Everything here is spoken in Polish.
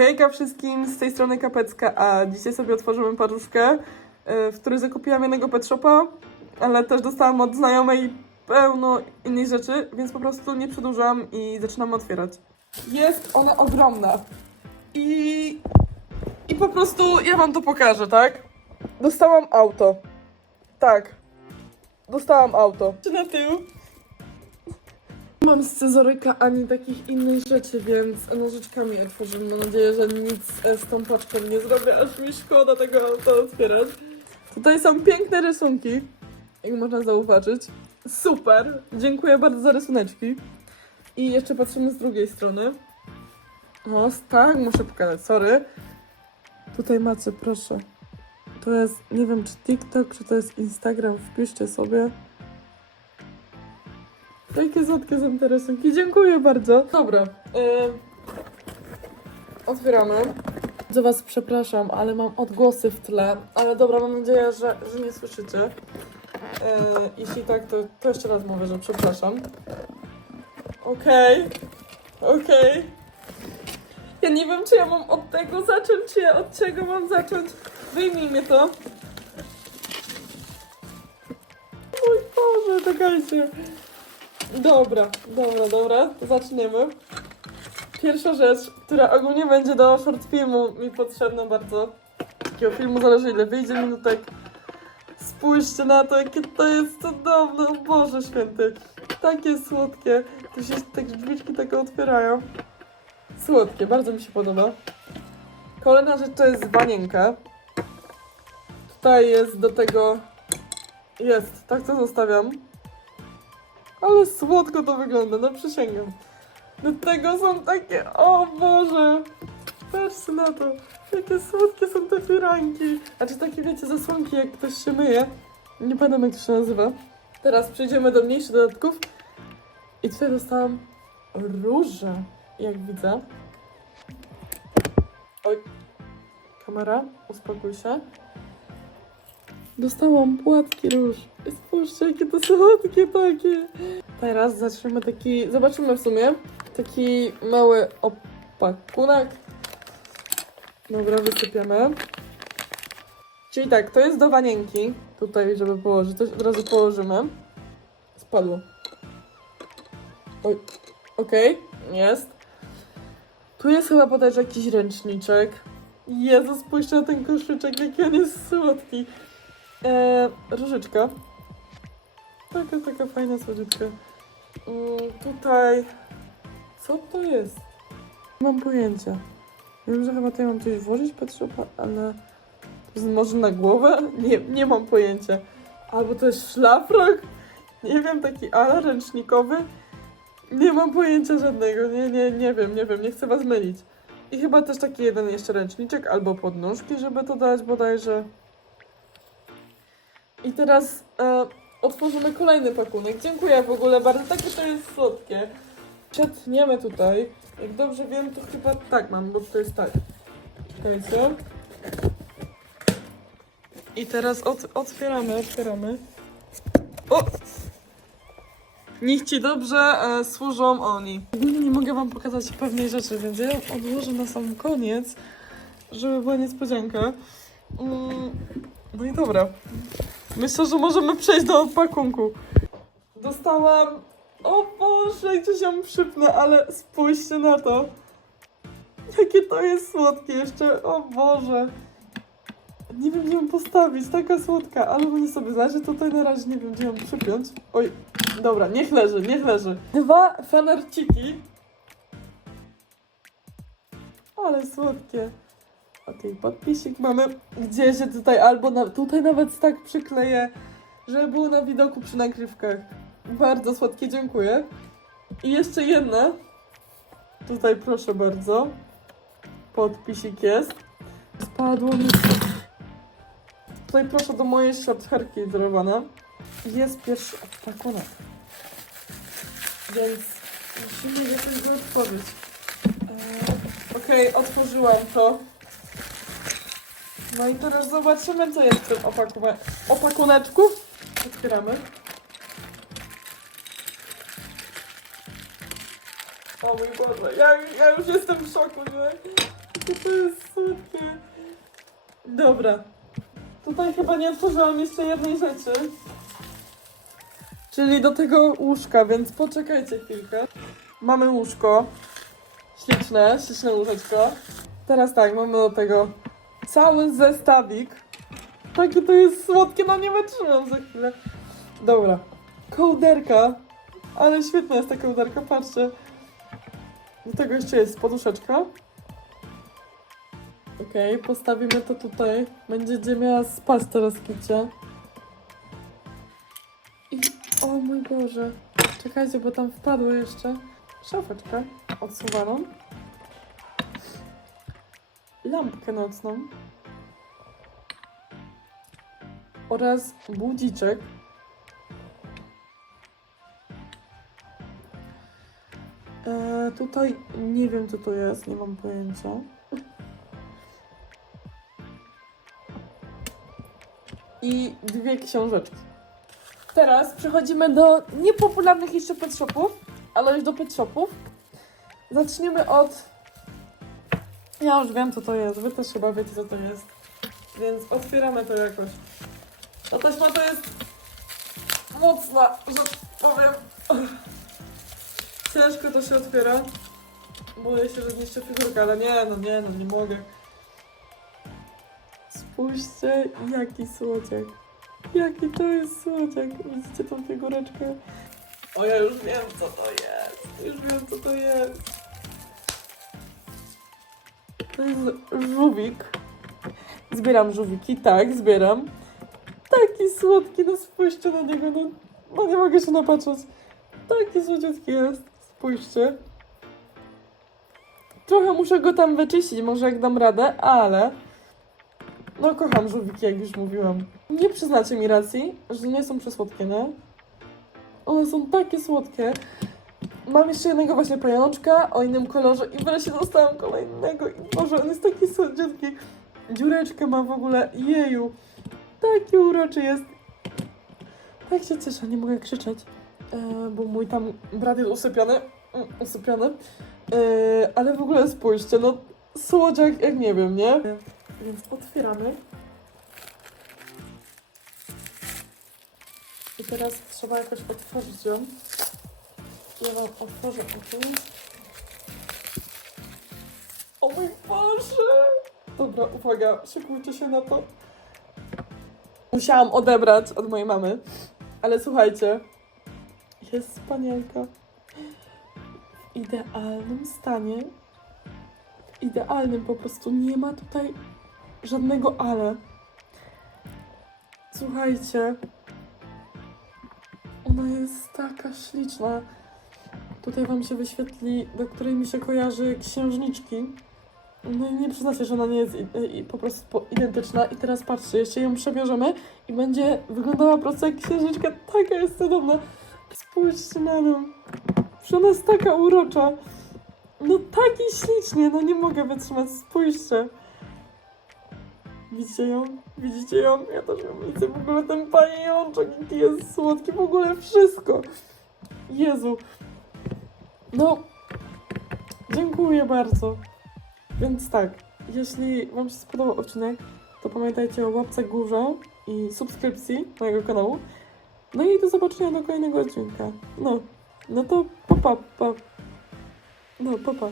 Hejka wszystkim, z tej strony Kapecka, a dzisiaj sobie otworzymy paruszkę, y, w której zakupiłam jednego pet shopa, ale też dostałam od znajomej pełno innych rzeczy, więc po prostu nie przedłużam i zaczynam otwierać. Jest ona ogromna i, i po prostu ja wam to pokażę, tak? Dostałam auto. Tak. Dostałam auto. Czy na tył? Mam scyzoryka ani takich innych rzeczy, więc nożyczkami otworzymy. Mam nadzieję, że nic z tą paczką nie zrobię, aż mi szkoda tego auta otwierać. Tutaj są piękne rysunki, jak można zauważyć. Super! Dziękuję bardzo za rysuneczki. I jeszcze patrzymy z drugiej strony. O, tak, muszę pokazać, sorry. Tutaj macie, proszę. To jest, nie wiem czy TikTok, czy to jest Instagram, wpiszcie sobie. Jakie słodkie są te rysunki. Dziękuję bardzo. Dobra. Yy, otwieramy. Za was przepraszam, ale mam odgłosy w tle. Ale dobra, mam nadzieję, że, że nie słyszycie. Yy, jeśli tak, to, to jeszcze raz mówię, że przepraszam. Okej. Okej. Ja nie wiem, czy ja mam od tego zacząć, czy ja od czego mam zacząć. Wyjmijmy to. Mój Boże, czekajcie. Dobra, dobra, dobra, to zaczniemy. Pierwsza rzecz, która ogólnie będzie do short filmu mi potrzebna bardzo. Takiego filmu zależy ile wyjdzie minutek. Spójrzcie na to, jakie to jest cudowne, o Boże święty. Takie słodkie. Tu się tak drzwiczki takie otwierają. Słodkie, bardzo mi się podoba. Kolejna rzecz to jest wanienka. Tutaj jest do tego... Jest, tak to zostawiam. Ale słodko to wygląda, no przysięgam. Do tego są takie, o Boże! Patrzcie na to, jakie słodkie są te firanki. Znaczy takie, wiecie, zasłonki, jak ktoś się myje. Nie pamiętam, jak to się nazywa. Teraz przejdziemy do mniejszych dodatków. I tutaj dostałam róże, jak widzę. Oj, kamera, uspokój się. Dostałam płatki róż. Spójrzcie, jakie to słodkie takie. Teraz zaczniemy taki, zobaczymy w sumie, taki mały opakunek. Dobra, wysypiemy. Czyli tak, to jest do wanienki. Tutaj, żeby położyć, to od razu położymy. Spadło. Oj, okej, jest. Tu jest chyba bodajże jakiś ręczniczek. Jezu, spójrzcie na ten koszyczek, jaki on jest słodki. Eee, różyczka. Taka, taka fajna słodziutka. Mm, tutaj... Co to jest? Nie mam pojęcia. Wiem, że chyba tutaj mam coś włożyć szopa, ale... Może na głowę? Nie, nie mam pojęcia. Albo to jest szlafrok? Nie wiem, taki ale ręcznikowy? Nie mam pojęcia żadnego. Nie, nie, nie wiem, nie wiem, nie chcę was mylić. I chyba też taki jeden jeszcze ręczniczek albo podnóżki, żeby to dać bodajże. I teraz e, otworzymy kolejny pakunek. Dziękuję w ogóle bardzo. Takie to jest słodkie. Przetniemy tutaj. Jak dobrze wiem, to chyba tak mam, bo to jest tak. Czekajcie. I teraz ot otwieramy, otwieramy. O! Niech ci dobrze e, służą oni. Ogólnie nie mogę wam pokazać pewnej rzeczy, więc ja odłożę na sam koniec, żeby była niespodzianka. Mm, no i dobra. Myślę, że możemy przejść do pakunku. Dostałam. O Boże, gdzieś ją przypnę, ale spójrzcie na to. Jakie to jest słodkie jeszcze. O Boże. Nie wiem, gdzie ją postawić. Taka słodka, ale mnie sobie zależy. Tutaj na razie nie wiem, gdzie ją przypiąć. Oj, dobra, niech leży, niech leży. Dwa fanarciki. Ale słodkie. Okej, podpisik mamy gdzieś tutaj, albo na, tutaj nawet tak przykleję, żeby było na widoku przy nagrywkach. Bardzo słodkie, dziękuję. I jeszcze jedna. Tutaj proszę bardzo. Podpisik jest. Spadło mi. Tutaj proszę do mojej siatcherki zrobiona. Jest pierwszy pakunek. Więc musimy jakoś go otworzyć. Eee, Okej, otworzyłam to. No i teraz zobaczymy, co jest w tym opakume- opakuneczku. Otwieramy. O mój Boże, ja, ja już jestem w szoku? Jakie to jest słodkie. Dobra. Tutaj chyba nie otworzyłam jeszcze jednej rzeczy. Czyli do tego łóżka, więc poczekajcie chwilkę. Mamy łóżko. Śliczne, śliczne łóżeczko. Teraz tak, mamy do tego cały zestawik. Takie to jest słodkie, no nie wytrzymam za chwilę. Dobra. Kołderka. Ale świetna jest ta kołderka, patrzcie. Do tego jeszcze jest poduszeczka. Okej, postawimy to tutaj. Będzie miała spas teraz kicia. I o mój Boże. Czekajcie, bo tam wpadło jeszcze. Szafeczkę odsuwaną. Lampkę nocną. Oraz budziczek. E, tutaj nie wiem co to jest, nie mam pojęcia. I dwie książeczki. Teraz przechodzimy do niepopularnych jeszcze pet shopów, ale już do pet shopów. Zaczniemy od... Ja już wiem co to jest, wy też chyba wiecie co to jest. Więc otwieramy to jakoś. Ta taśma to jest mocna, że powiem. Ciężko to się otwiera. Boję się, że zniszczę figurkę, ale nie, no nie, no nie mogę. Spójrzcie, jaki słodziak. Jaki to jest słodziak. Widzicie tą figureczkę? O, ja już wiem, co to jest. Już wiem, co to jest. To jest żółwik. Zbieram żółwiki, tak, zbieram. Taki słodki, no spójrzcie na niego, no, no nie mogę się napatrzeć. Taki słodziutki jest, spójrzcie. Trochę muszę go tam wyczyścić, może jak dam radę, ale... No kocham żółwiki, jak już mówiłam. Nie przyznacie mi racji, że nie są przesłodkie, nie? One są takie słodkie. Mam jeszcze jednego właśnie pajączka o innym kolorze i wreszcie dostałam kolejnego i Boże, on jest taki słodziutki. Dziureczkę ma w ogóle, jeju. Taki uroczy jest. Tak się cieszę, nie mogę krzyczeć, e, bo mój tam brat jest usypiony. Mm, Usypiony. E, ale w ogóle spójrzcie, no słodziak jak nie wiem, nie? Więc otwieramy. I teraz trzeba jakoś otworzyć ją. Ja wam otworzę oczy. O mój Boże! Dobra, uwaga, szykujcie się na to. Musiałam odebrać od mojej mamy. Ale słuchajcie, jest wspanialka. W idealnym stanie. Idealnym po prostu. Nie ma tutaj żadnego ale. Słuchajcie. Ona jest taka śliczna. Tutaj wam się wyświetli, do której mi się kojarzy księżniczki. No i nie przyznacie, że ona nie jest i, i po prostu po- identyczna. I teraz patrzcie, jeszcze ją przebierzemy i będzie wyglądała po prostu jak księżniczka. Taka jest cudowna. Spójrzcie na nią. Że ona jest taka urocza. No taki ślicznie, no nie mogę wytrzymać. Spójrzcie. Widzicie ją? Widzicie ją? Ja też ją widzę. W ogóle ten pajączek, jaki jest słodki. W ogóle wszystko. Jezu. No, dziękuję bardzo. Więc tak, jeśli Wam się spodobał odcinek, to pamiętajcie o łapce górze i subskrypcji mojego kanału. No i do zobaczenia do kolejnego odcinka. No, no to papa, pa. No, papa.